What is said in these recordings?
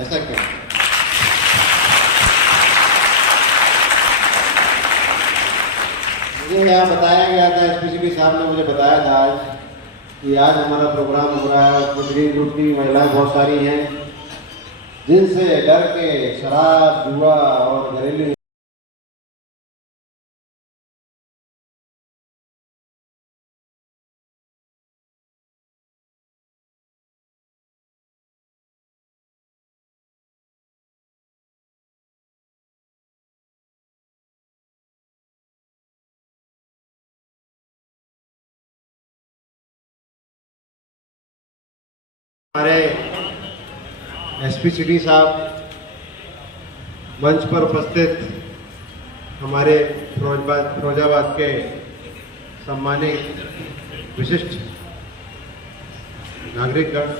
ऐसा क्यों? मुझे यहाँ बताया गया था, एसपीसीबी साहब ने मुझे बताया था आज कि आज हमारा प्रोग्राम हो रहा है। गुजरी गुजरी महिलाएं बहुत सारी हैं जिनसे डर के शराब, जुआ और घरेलू हमारे एसपी साहब मंच पर उपस्थित हमारे फिरोजाबाद के सम्मानित विशिष्ट नागरिकगण,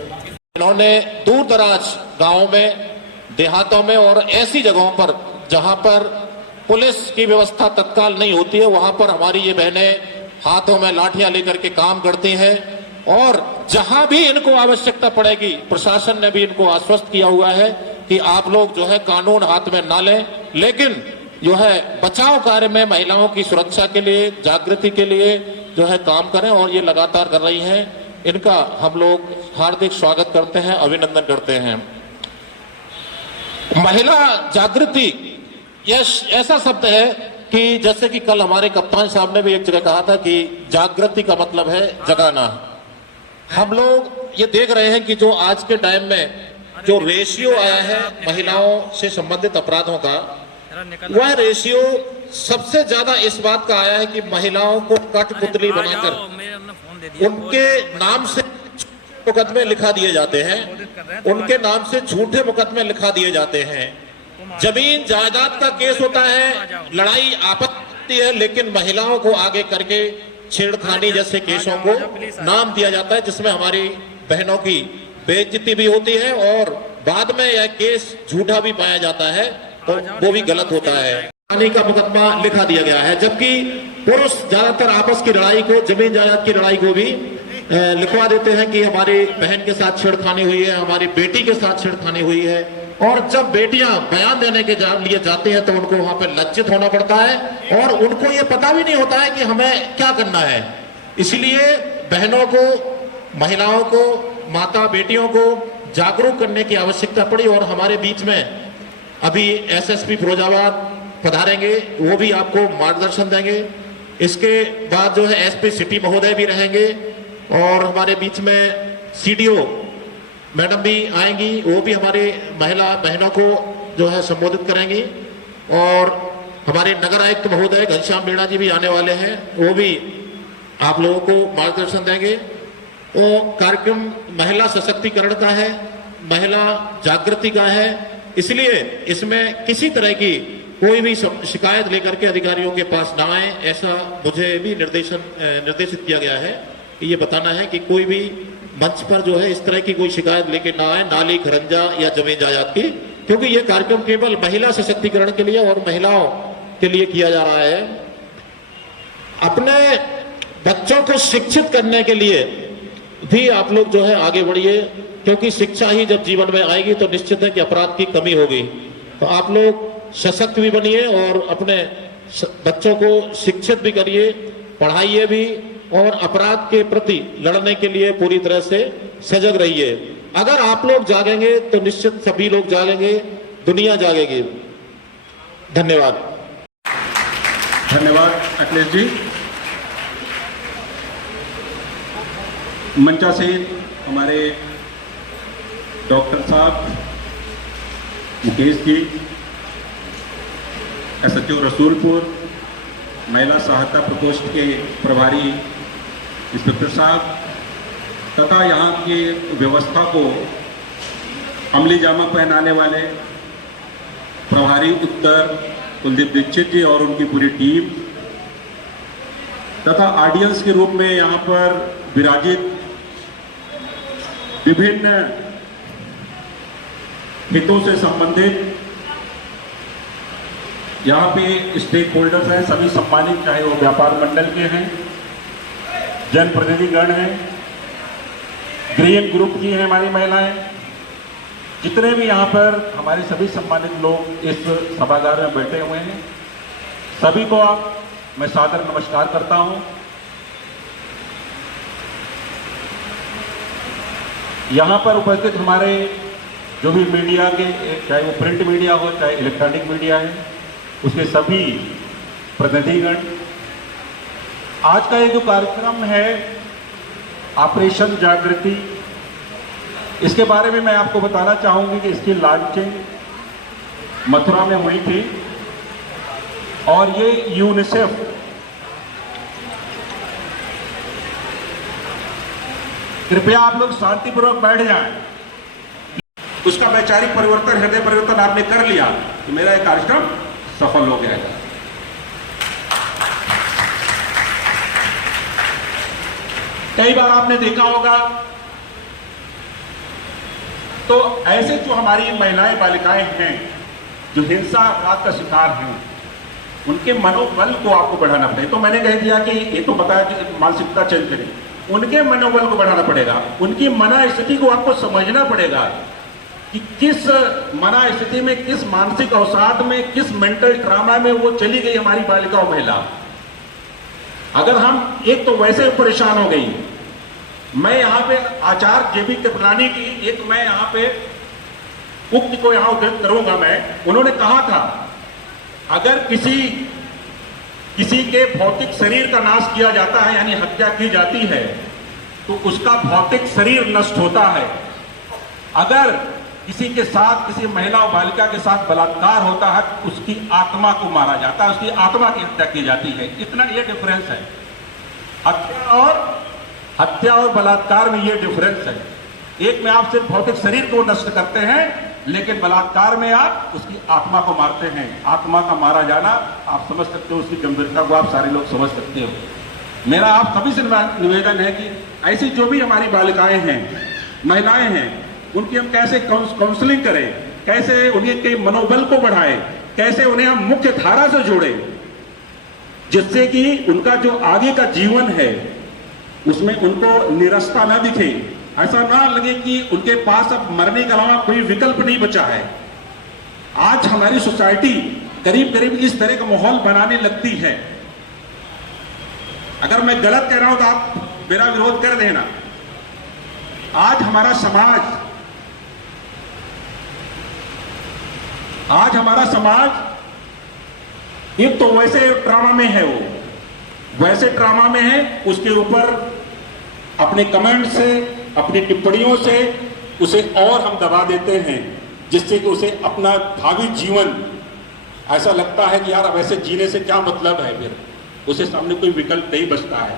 इन्होंने दूर दराज गांवों में, देहातों में और ऐसी जगहों पर जहां पर पुलिस की व्यवस्था तत्काल नहीं होती है, वहां पर हमारी ये बहनें हाथों में लाठियां लेकर के काम करती हैं। और जहां भी इनको आवश्यकता पड़ेगी, प्रशासन ने भी इनको आश्वस्त किया हुआ है कि आप लोग जो है कानून हाथ में ना लें, लेकिन जो है बचाव कार्य में महिलाओं की सुरक्षा के लिए, जागृति के लिए जो है काम करें, और ये लगातार कर रही हैं। इनका हम लोग हार्दिक स्वागत करते हैं, अभिनंदन करते हैं। महिला जागृति यह ऐसा शब्द है कि जैसे कि कल हमारे कप्तान साहब ने भी एक जगह कहा था कि जागृति का मतलब है जगाना। हम लोग ये देख रहे हैं कि जो आज के टाइम में जो रेशियो आया है महिलाओं से संबंधित अपराधों का, वह रेशियो सबसे ज्यादा इस बात का आया है कि महिलाओं को कठपुतली बनाकर उनके नाम से मुकदमे लिखा दिए जाते हैं, उनके नाम से झूठे मुकदमे लिखा दिए जाते हैं। जमीन जायदाद का केस होता है, लड़ाई आपत्ति है, लेकिन महिलाओं को आगे करके छेड़खानी जैसे केसों को नाम दिया जाता है, जिसमें हमारी बहनों की बेइज्जती भी होती है और बाद में यह केस झूठा भी पाया जाता है, तो वो भी गलत होता है। छेड़खानी का मुकदमा लिखा दिया गया है, जबकि पुरुष ज्यादातर आपस की लड़ाई को, जमीन जायदाद की लड़ाई को भी लिखवा देते हैं कि हमारी बहन के साथ छेड़खानी हुई है, हमारी बेटी के साथ छेड़खानी हुई है। और जब बेटियां बयान देने के लिए जाती हैं तो उनको वहां पर लज्जित होना पड़ता है और उनको ये पता भी नहीं होता है कि हमें क्या करना है। इसलिए बहनों को, महिलाओं को, माता बेटियों को जागरूक करने की आवश्यकता पड़ी। और हमारे बीच में अभी एसएसपी फिरोजाबाद पधारेंगे, वो भी आपको मार्गदर्शन देंगे। इसके बाद जो है एसपी सिटी महोदय भी रहेंगे और हमारे बीच में सीडीओ मैडम भी आएंगी, वो भी हमारे महिला बहनों को जो है संबोधित करेंगी। और हमारे नगर आयुक्त महोदय घनश्याम मीणा जी भी आने वाले हैं, वो भी आप लोगों को मार्गदर्शन देंगे। वो कार्यक्रम महिला सशक्तिकरण का है, महिला जागृति का है, इसलिए इसमें किसी तरह की कोई भी शिकायत लेकर के अधिकारियों के पास ना आए, ऐसा मुझे भी निर्देशित किया गया है। ये बताना है कि कोई भी मंच पर जो है इस तरह की कोई शिकायत लेके ना आए, नाली, खरंजा या जमीन जायदाद की, क्योंकि ये कार्यक्रम केवल महिला सशक्तिकरण के लिए और महिलाओं के लिए किया जा रहा है। अपने बच्चों को शिक्षित करने के लिए भी आप लोग जो है आगे बढ़िए, क्योंकि शिक्षा ही जब जीवन में आएगी तो निश्चित है कि अपराध की कमी होगी। तो आप लोग सशक्त भी बनिए और अपने बच्चों को शिक्षित भी करिए, पढ़ाइए भी, और अपराध के प्रति लड़ने के लिए पूरी तरह से सजग रहिए। अगर आप लोग जागेंगे तो निश्चित सभी लोग जागेंगे, दुनिया जागेगी। धन्यवाद। धन्यवाद अखिलेश जी। मंचा से हमारे डॉक्टर साहब, मुकेश जी, एसएचओ रसूलपुर, महिला सहायता प्रकोष्ठ के प्रभारी इंस्पेक्टर साहब तथा यहाँ की व्यवस्था को अमली जामा पहनाने वाले प्रभारी उत्तर कुलदीप दीक्षित जी और उनकी पूरी टीम तथा ऑडियंस के रूप में यहाँ पर विराजित विभिन्न हितों से संबंधित यहाँ पे स्टेक होल्डर्स हैं, सभी सम्मानित, चाहे वो व्यापार मंडल के हैं, जनप्रतिनिधिगण हैं, ग्रीन ग्रुप की हैं हमारी महिलाएं, जितने भी यहाँ पर हमारे सभी सम्मानित लोग इस सभागार में बैठे हुए हैं, सभी को मैं सादर नमस्कार करता हूं। यहाँ पर उपस्थित हमारे जो भी मीडिया के, चाहे वो प्रिंट मीडिया हो चाहे इलेक्ट्रॉनिक मीडिया है, उसके सभी प्रतिनिधिगण, आज का ये जो कार्यक्रम है ऑपरेशन जागृति, इसके बारे में मैं आपको बताना चाहूंगी कि इसकी लॉन्चिंग मथुरा में हुई थी और ये यूनिसेफ कृपया आप लोग शांतिपूर्वक बैठ जाएं। उसका वैचारिक परिवर्तन, हृदय परिवर्तन आपने कर लिया तो मेरा यह कार्यक्रम सफल हो गया है। कई बार आपने देखा होगा तो ऐसे जो हमारी महिलाएं बालिकाएं हैं जो हिंसा अपराध का शिकार हैं, उनके मनोबल को आपको बढ़ाना पड़ेगा। तो मैंने कह दिया कि ये तो बताया कि मानसिकता चेंज करें, उनके मनोबल को बढ़ाना पड़ेगा, उनकी मना स्थिति को आपको समझना पड़ेगा कि किस मना स्थिति में, किस मानसिक अवसाद में, किस मेंटल ट्रामा में वो चली गई हमारी बालिका और महिला। अगर हम एक तो वैसे परेशान हो गई, मैं यहाँ पे आचार्य जेबी कृपलानी की एक मैं यहाँ पे उक्ति को यहाँ उद्धृत करूंगा। मैं, उन्होंने कहा था अगर किसी के भौतिक शरीर का नाश किया जाता है यानी हत्या की जाती है तो उसका भौतिक शरीर नष्ट होता है। अगर किसी के साथ, किसी महिला और बालिका के साथ बलात्कार होता है तो उसकी आत्मा को मारा जाता है, उसकी आत्मा की हत्या की जाती है। इतना ये डिफरेंस है, हत्या और बलात्कार में ये डिफरेंस है। एक में आप सिर्फ भौतिक शरीर को नष्ट करते हैं, लेकिन बलात्कार में आप उसकी आत्मा को मारते हैं। आत्मा का मारा जाना आप समझ सकते हो, उसकी गंभीरता को आप सारे लोग समझ सकते हो। मेरा आप सभी से निवेदन है कि ऐसी जो भी हमारी बालिकाएं हैं, महिलाएं हैं, उनकी हम कैसे काउंसलिंग करें, कैसे उनके मनोबल को बढ़ाएं, कैसे उन्हें हम मुख्य धारा से जोड़ें, जिससे कि उनका जो आगे का जीवन है उसमें उनको निराशा ना दिखे, ऐसा ना लगे कि उनके पास अब मरने के अलावा कोई विकल्प नहीं बचा है। आज हमारी सोसाइटी करीब करीब इस तरह का माहौल बनाने लगती है। अगर मैं गलत कह रहा हूं तो आप मेरा विरोध कर देना। आज हमारा समाज एक तो वैसे ट्रामा में है, वो वैसे ट्रामा में है, उसके ऊपर अपने कमेंट से, अपनी टिप्पणियों से उसे और हम दबा देते हैं, जिससे कि उसे अपना भावी जीवन ऐसा लगता है कि यार अब ऐसे जीने से क्या मतलब है, फिर उसे सामने कोई विकल्प नहीं बचता है।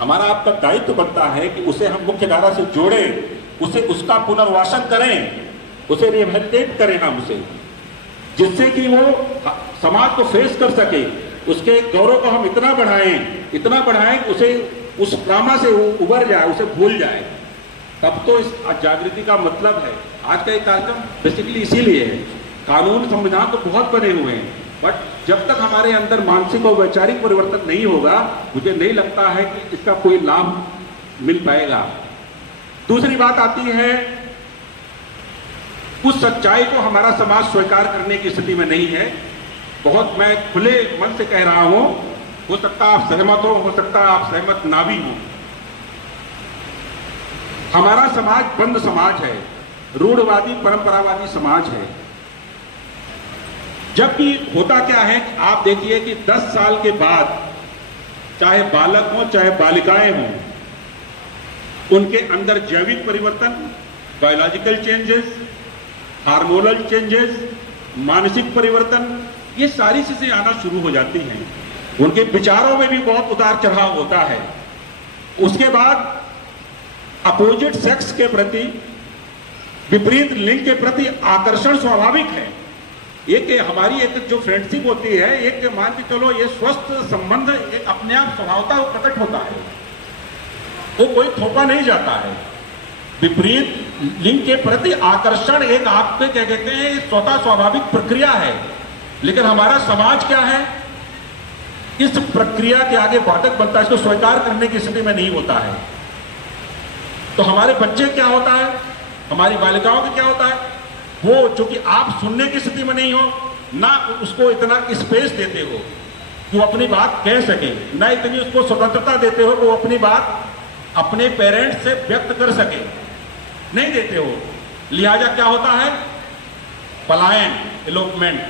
हमारा आपका दायित्व बनता है कि उसे हम मुख्य धारा से जोड़ें, उसे उसका पुनर्वासन करें, उसे रिहेबिलिटेट करें हम उसे, जिससे कि वो समाज को फेस कर सके, उसके गौरव को हम इतना बढ़ाएं कि उसे उस ट्रामा से उबर जाए, उसे भूल जाए। तब तो इस जागृति का मतलब है। आज का ये कार्यक्रम बेसिकली इसीलिए है। कानून संविधान तो बहुत बने हुए हैं, बट जब तक हमारे अंदर मानसिक और वैचारिक परिवर्तन नहीं होगा, मुझे नहीं लगता है कि इसका कोई लाभ मिल पाएगा। दूसरी बात आती है, उस सच्चाई को हमारा समाज स्वीकार करने की स्थिति में नहीं है। बहुत मैं खुले मन से कह रहा हूं, हो सकता आप सहमत हो सकता आप सहमत ना भी हो। हमारा समाज बंद समाज है, रूढ़वादी परंपरावादी समाज है। जबकि होता क्या है कि आप देखिए कि 10 साल के बाद चाहे बालक हो चाहे बालिकाएं हों, उनके अंदर जैविक परिवर्तन, बायोलॉजिकल चेंजेस, हार्मोनल चेंजेस, मानसिक परिवर्तन, ये सारी चीजें आना शुरू हो जाती हैं। उनके विचारों में भी बहुत उतार चढ़ाव होता है। उसके बाद अपोजिट सेक्स के प्रति, विपरीत लिंग के प्रति आकर्षण स्वाभाविक है। एक हमारी एक जो फ्रेंडशिप होती है, एक मान के चलो ये स्वस्थ संबंध एक अपने आप स्वभावता प्रकट होता है, वो कोई थोपा नहीं जाता है। विपरीत लिंग के प्रति आकर्षण एक आपके क्या कहते हैं, स्वतः स्वाभाविक प्रक्रिया है। लेकिन हमारा समाज क्या है, इस प्रक्रिया के आगे बाधक बनता है, इसको स्वीकार करने की स्थिति में नहीं होता है। तो हमारे बच्चे क्या होता है, हमारी बालिकाओं का क्या होता है, वो चूंकि आप सुनने की स्थिति में नहीं हो, ना उसको इतना स्पेस देते हो कि वो अपनी बात कह सके, ना इतनी उसको स्वतंत्रता देते हो कि वो अपनी बात अपने पेरेंट्स से व्यक्त कर सके, नहीं देते हो। लिहाजा क्या होता है? पलायन, एलोपमेंट।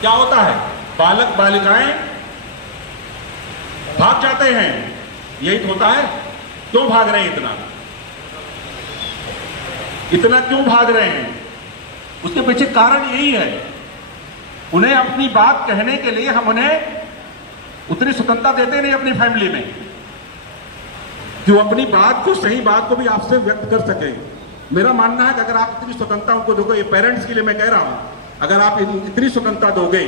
क्या होता है? बालक बालिकाएं भाग जाते हैं। यही तो होता है। क्यों भाग रहे हैं? इतना क्यों भाग रहे हैं? उसके पीछे कारण यही है, उन्हें अपनी बात कहने के लिए हम उन्हें उतनी स्वतंत्रता देते नहीं अपनी फैमिली में कि वो अपनी बात को, सही बात को भी आपसे व्यक्त कर सके। मेरा मानना है कि अगर आप इतनी स्वतंत्रता उनको दोगे, ये पेरेंट्स के लिए मैं कह रहा हूं, अगर आप इतनी स्वतंत्रता दोगे,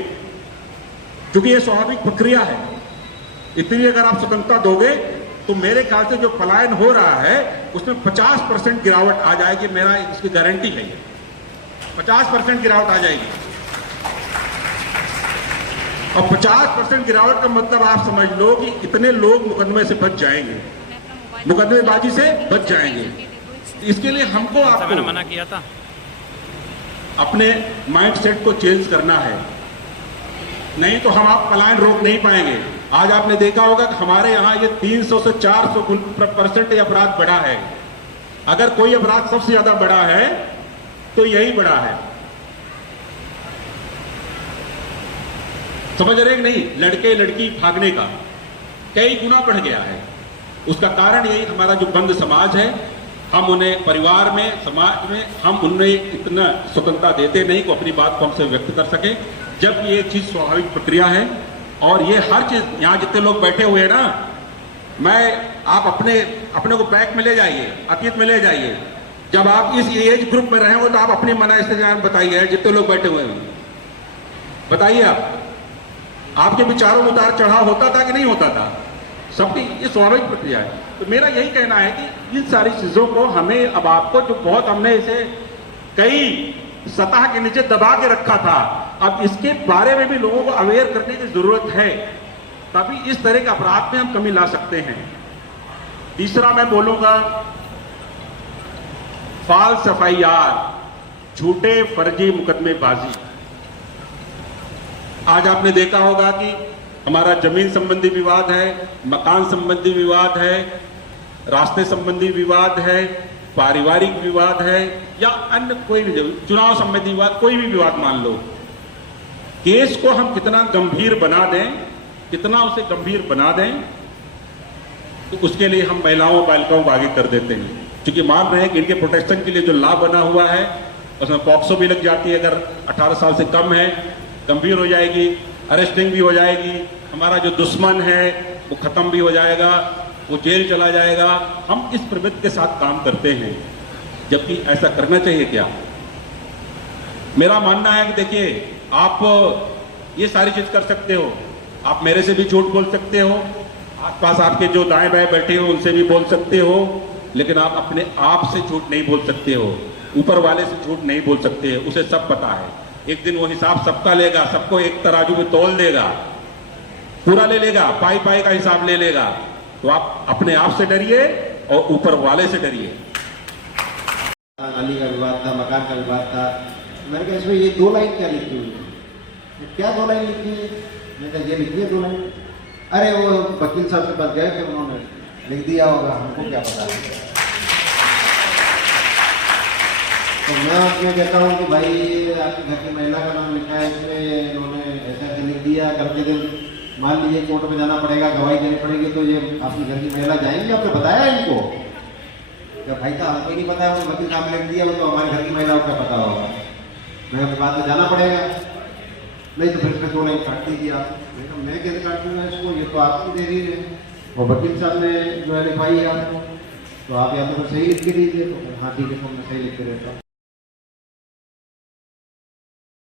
क्योंकि ये स्वाभाविक प्रक्रिया है, इतनी अगर आप स्वतंत्रता दोगे तो मेरे ख्याल से जो पलायन हो रहा है उसमें 50% गिरावट आ जाएगी। मेरा इसकी गारंटी है, 50% गिरावट आ जाएगी। और 50% गिरावट का मतलब आप समझ लो कि इतने लोग मुकदमे से बच जाएंगे, मुकदमेबाजी से बच जाएंगे। इसके लिए हमको आपको मना किया था, अपने माइंड सेट को चेंज करना है, नहीं तो हम आप पलायन रोक नहीं पाएंगे। आज आपने देखा होगा कि हमारे यहां ये 300 से 400% अपराध बढ़ा है। अगर कोई अपराध सबसे ज्यादा बढ़ा है तो यही बढ़ा है। समझ रहे नहीं? लड़के लड़की भागने का कई गुना बढ़ गया है। उसका कारण यही, हमारा जो बंद समाज है, हम उन्हें परिवार में, समाज में हम उन्हें इतना स्वतंत्रता देते नहीं को अपनी बात को हमसे व्यक्त कर सके, जब ये चीज स्वाभाविक प्रक्रिया है। और ये हर चीज, यहां जितने लोग बैठे हुए हैं ना, आप अपने को बैक में ले जाइए, अतीत में ले जाइए। जब आप इस एज ग्रुप में रहे हो तो आप अपनी मना से बताइए, जितने लोग बैठे हुए हैं बताइए, आपके विचारों में उतार चढ़ाव होता था कि नहीं होता था? सबकी ये स्वाभाविक प्रक्रिया है। तो मेरा यही कहना है कि इन सारी चीजों को हमें, अब आपको जो बहुत हमने इसे कई सतह के नीचे दबा के रखा था, अब इसके बारे में भी लोगों को अवेयर करने की जरूरत है, तभी इस तरह के अपराध में हम कमी ला सकते हैं। तीसरा मैं बोलूंगा, फॉल्स एफआईआर, झूठे फर्जी मुकदमेबाजी। आज आपने देखा होगा कि हमारा जमीन संबंधी विवाद है, मकान संबंधी विवाद है, रास्ते संबंधी विवाद है, पारिवारिक विवाद है, या अन्य कोई भी चुनाव संबंधी विवाद, कोई भी विवाद मान लो, केस को हम कितना गंभीर बना दें, कितना उसे गंभीर बना दें, तो उसके लिए हम महिलाओं बालिकाओं को आगे कर देते हैं। क्योंकि मान रहे हैं कि इनके प्रोटेक्शन के लिए जो लॉ बना हुआ है उसमें पॉक्सो भी लग जाती है, अगर 18 साल से कम है, गंभीर हो जाएगी, अरेस्टिंग भी हो जाएगी, हमारा जो दुश्मन है वो खत्म भी हो जाएगा, वो जेल चला जाएगा। हम इस प्रवृत्ति के साथ काम करते हैं, जबकि ऐसा करना चाहिए क्या? मेरा मानना है कि देखिए, आप ये सारी चीज कर सकते हो, आप मेरे से भी झूठ बोल सकते हो, आसपास आपके जो दाएं बाएं बैठे हो उनसे भी बोल सकते हो, लेकिन आप अपने आप से झूठ नहीं बोल सकते हो, ऊपर वाले से झूठ नहीं बोल सकते हो। उसे सब पता है, एक दिन वो हिसाब सबका लेगा, सबको एक तराजू में तोल देगा, पूरा ले लेगा, पाई पाई का हिसाब ले लेगा। तो आप अपने आप से डरिए और ऊपर वाले से डरिए। नाली का विवाद था, मकान का विवाद था, मैंने कहा इसमें ये 2 लाइन क्या लिखी हुई है? क्या 2 लाइन लिखी है? मैंने कहा ये लिखी है 2 लाइन। अरे वो वकील साहब के पास गए थे, उन्होंने लिख दिया होगा, हमको क्या पता है। तो मैं आपको कहता हूँ कि भाई आपके घर की महिला का नाम लिखा है, इसमें इन्होंने ऐसा लिख दिया, कल के दिन मान लीजिए कोर्ट में जाना पड़ेगा, गवाही देनी पड़ेगी, तो ये आपके घर की महिला जाएंगी? आपने बताया इनको? जब भाई साहब हमको नहीं पता है, वो वकील साहब ने लिख दिया, वो तो हमारे घर की महिला को क्या पता होगा? मैं बाद में जाना पड़ेगा, नहीं तो फिर इसमें 2 लाइन काट दीजिए आप। मैं कैसे काट दूंगा इसको? ये तो आपकी दे रही है, और वकील साहब ने जो है लिखवाई है आपको, तो आप या तो सही लिख के दीजिए। तो हाँ ठीक है, तो मैं सही लिख के देता हूँ।